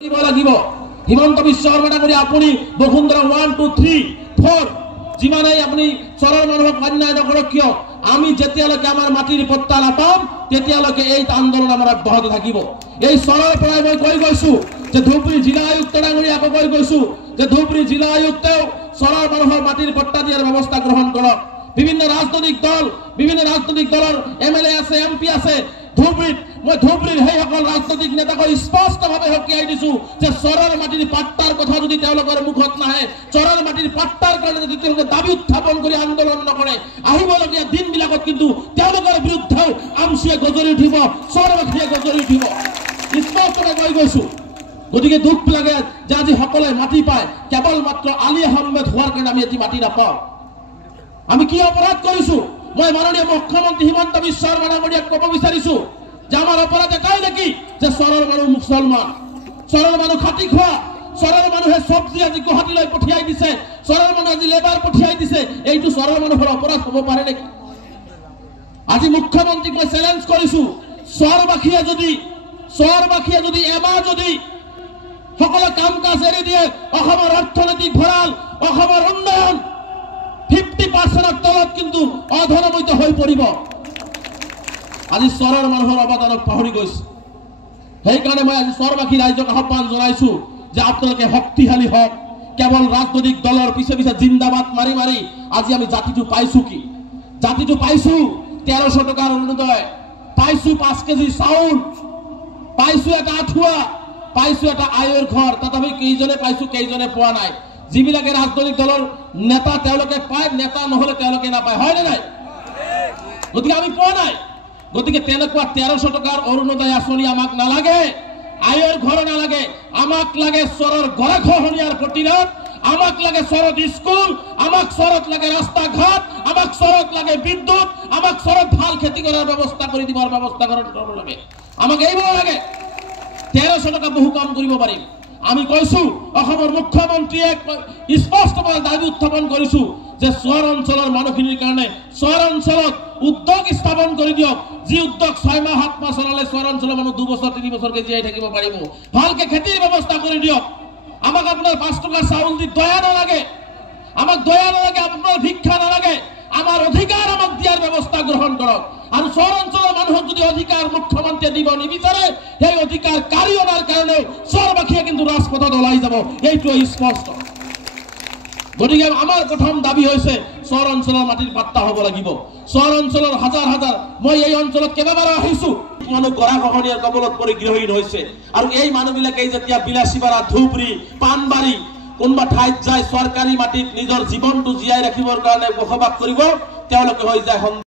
হিমন্ত বিশ্ব শৰ্মা কৰি আপুনি বসুন্ধৰা 1 2 3 4 যিমানেই আপুনি চৰৰ মানুহক অন্যায় নকৰক কিয় আমি যেতিয়ালৈকে আমাৰ মাটিৰ পট্টা নাপাম তেতিয়ালৈকে এই আন্দোলন আমাৰ অব্যাহত থাকিব। এই চৰৰ পৰাই মই কৈ গৈছো যে ধুবুৰী জিলা আয়ুক্ত ডাঙৰীয়া আকৌ কৈ গৈছো যে ধুবুৰী জিলা আয়ুক্তেও চৰৰ মানুহৰ মাটিৰ পট্টা দিয়াৰ ব্যৱস্থা গ্ৰহণ কৰক। বিভিন্ন ৰাজনৈতিক দলৰ এমএলএ আছে এমপি আছে ধুবুৰীত মই ধুবুৰীৰ সেইসকল ৰাজনৈতিক নেতাক স্পষ্টভাৱে সকীয়াই দিছো যে চৰৰ মাটিৰ পাট্টাৰ কথা যদি তেওঁলোকৰ মুখত নাহে চৰৰ মাটিৰ পাট্টাৰ কাৰণে যদি তেওঁলোকে দাবী উত্থাপন কৰি আন্দোলন নকৰে আহিবলগীয়া দিনবিলাকত কিন্তু তেওঁলোকৰ বিৰুদ্ধেও আমচিয়ে গজৰি উঠিব চৰবাসীয়ে গজৰি উঠিব স্পষ্টকৈ কৈ গৈছো। গতিকে দুখ লাগে যে আজি সকলোৱে মাটি পায় কেৱল মাত্ৰ আলী আহমেদ হোৱাৰ কাৰণে আমি এটি মাটি নাপাওঁ। আমি কি অপৰাধ কৰিছো মই মাননীয় মুখ্যমন্ত্ৰী হিমন্ত বিশ্ব শৰ্মা ডাঙৰীয়াক ক'ব বিচাৰিছো যে আমাৰ অপৰাধ এটাই নেকি যে চৰৰ মানুহ মুছলমান চৰৰ মানুহ খাটি খোৱা চৰৰ মানুহে চব্জি আজি গুৱাহাটীলৈ পঠিয়াই দিছে চৰৰ মানুহ আজি লেবাৰ পঠিয়াই দিছে এইটো চৰৰ মানুহৰ অপৰাধ হ'ব পাৰে নেকি? আজি মুখ্যমন্ত্ৰীক মই চেলেঞ্জ কৰিছো চৰবাসীয়ে যদি এমাহ যদি সকলো কাম কাজ এৰি দিয়ে অসমৰ অৰ্থনৈতিক ভঁৰাল অসমৰ উন্নয়ন 50% তলত কিন্তু অধনমিত হৈ পৰিব। আজি চৰৰ মানুহৰ অৱদানক পাহৰি গৈছে। সেইকাৰণে মই আজি চৰবাসী ৰাইজক আহ্বান জনাইছো যে আপোনালোকে শক্তিশালী হওক। কেৱল ৰাজনৈতিক দলৰ পিছে পিছে জিন্দাবাদ মাৰি মাৰি আজি আমি জাতিটো পাইছো কি জাতিটো পাইছো 1300 টকাৰ অৰুণোদয় পাইছো 5 কেজি চাউল পাইছো এটা আঠুৱা পাইছো এটা আয়ৰ ঘৰ তথাপি কেইজনে পাইছো কেইজনে পোৱা নাই। যিবিলাকে ৰাজনৈতিক দলৰ নেতা তেওঁলোকে পায় নেতা নহলে তেওঁলোকে নাপায় হয় নে নাই? গতিকে আমি পোৱা নাই। গতিকে তেনেকুৱা 1300 টকাৰ অৰুণোদয় আঁচনি আমাক নালাগে আয়ৰ ঘৰ নালাগে আমাক লাগে চৰৰ গৰাখহনীয়াৰ প্ৰতিৰোধ আমাক লাগে চৰত স্কুল আমাক চৰত লাগে ৰাস্তা ঘাট আমাক চৰত লাগে বিদ্যুৎ আমাক চৰত ভাল খেতি কৰাৰ ব্যৱস্থা কৰি দিবৰ ব্যৱস্থা কৰিব লাগে আমাক এইবোৰ লাগে 1300 টকা বহু কাম কৰিব পাৰিম। আমি কৈছো অসমৰ মুখ্যমন্ত্ৰীয়ে স্পষ্টভাৱে দাবী উত্থাপন কৰিছো যে চৰ অঞ্চলৰ মানুহখিনিৰ কাৰণে চৰ অঞ্চলত উদ্যোগ স্থাপন কৰি দিয়ক যি উদ্যোগ 6 মাহ 7 মাহ চলালে চৰ অঞ্চলৰ মানুহ 2 বছৰ 3 বছৰকে জীয়াই থাকিব পাৰিব। ভালকে খেতিৰ ব্যৱস্থা কৰি দিয়ক। আমাক আপোনাৰ 5 টকাৰ চাউল দি দয়া নালাগে আমাক দয়া নালাগে আপোনাৰ ভিক্ষা নালাগে আমাৰ অধিকাৰ আমাক দিয়াৰ ব্যৱস্থা গ্ৰহণ কৰক। আৰু চৰ অঞ্চলৰ মানুহক যদি অধিকাৰ মুখ্যমন্ত্ৰীয়ে দিব নিবিচাৰে সেই অধিকাৰ কাঢ়ি অনাৰ কাৰণে চৰবাসীয়ে কিন্তু ৰাজপথত ওলাই যাব এইটো স্পষ্ট। গতিকে আমাৰ প্ৰথম দাবী হৈছে চৰ অঞ্চলৰ মাটিৰ পাট্টা হ'ব লাগিব। চৰ অঞ্চলৰ হাজাৰ হাজাৰ মই এই অঞ্চলত কেইবাবাৰো আহিছো মানুহ গৰাখহনীয়াৰ কবলত পৰি গৃহহীন হৈছে আৰু এই মানুহবিলাকে যেতিয়া বিলাসীপাৰা ধুবুৰী পাণবাৰী কোনোবা ঠাইত যায় চৰকাৰী মাটিত নিজৰ জীৱনটো জীয়াই ৰাখিবৰ কাৰণে বসবাস কৰিব তেওঁলোকে হৈ যায়